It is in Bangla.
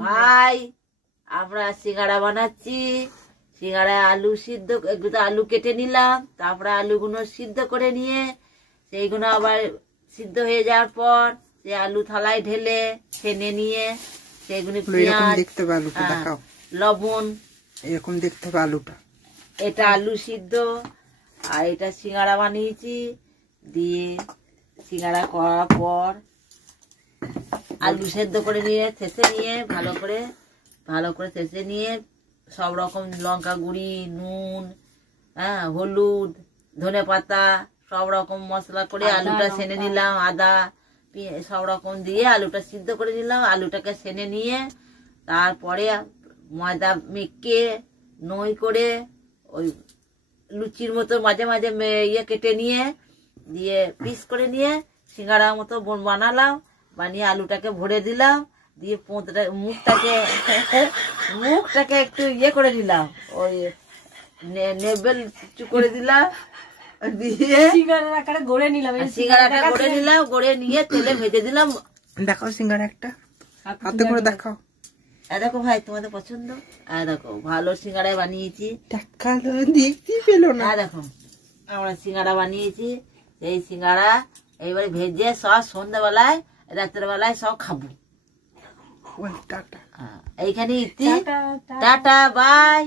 ভাই আমরা সিঙ্গাড়া বানাচ্ছি। সিঙ্গাড়ায় আলু সিদ্ধ, একটু আলু কেটে নিলাম, তারপরে আলুগুলো সিদ্ধ করে নিয়ে সেইগুলো আবার সিদ্ধ হয়ে যাওয়ার পর সেই আলু থালায় ঢেলে ছেনে নিয়ে সেইগুলো পেঁয়াজ, লবণ, এরকম দেখতে হবে আলুটা। এটা আলু সিদ্ধ আর এটা সিঙ্গাড়া বানিয়েছি। দিয়ে সিঙ্গাড়া করার পর আলু সেদ্ধ করে নিয়ে থেসে নিয়ে ভালো করে থেসে নিয়ে সব রকম লঙ্কা গুঁড়ি, নুন, হলুদ, ধনে পাতা সব রকম মশলা করে আলুটা সেনে নিলাম, আদা সব রকম দিয়ে আলুটা সিদ্ধ করে নিলাম। আলুটাকে সেনে নিয়ে তারপরে ময়দা মেখে নই করে ওই লুচির মতো মাঝে মাঝে ইয়ে কেটে নিয়ে দিয়ে পিস করে নিয়ে সিঙ্গাড়ার মতো বানালাম। বানিয়ে আলুটাকে ভরে দিলাম, দিয়ে মুখটাকে একটু ইয়ে করে দিলাম, ওই নেবেল করে দিলাম, দিয়ে সিঙ্গাড়াটা গড়ে নিলাম, গড়ে নিয়ে তেলে ভেজে দিলাম। দেখাও সিঙ্গাড়া একটা হাতে করে দেখাও। দেখো ভাই তোমাদের পছন্দ। দেখো ভালো সিঙ্গাড়া বানিয়েছি। দেখতেই পেলো না। দেখো আমরা সিঙ্গাড়া বানিয়েছি। এই সিঙ্গাড়া এইবারে ভেজে সব সন্ধ্যাবেলায় রাতের বেলায় সব খাবো। এইখানে টাটা বাই।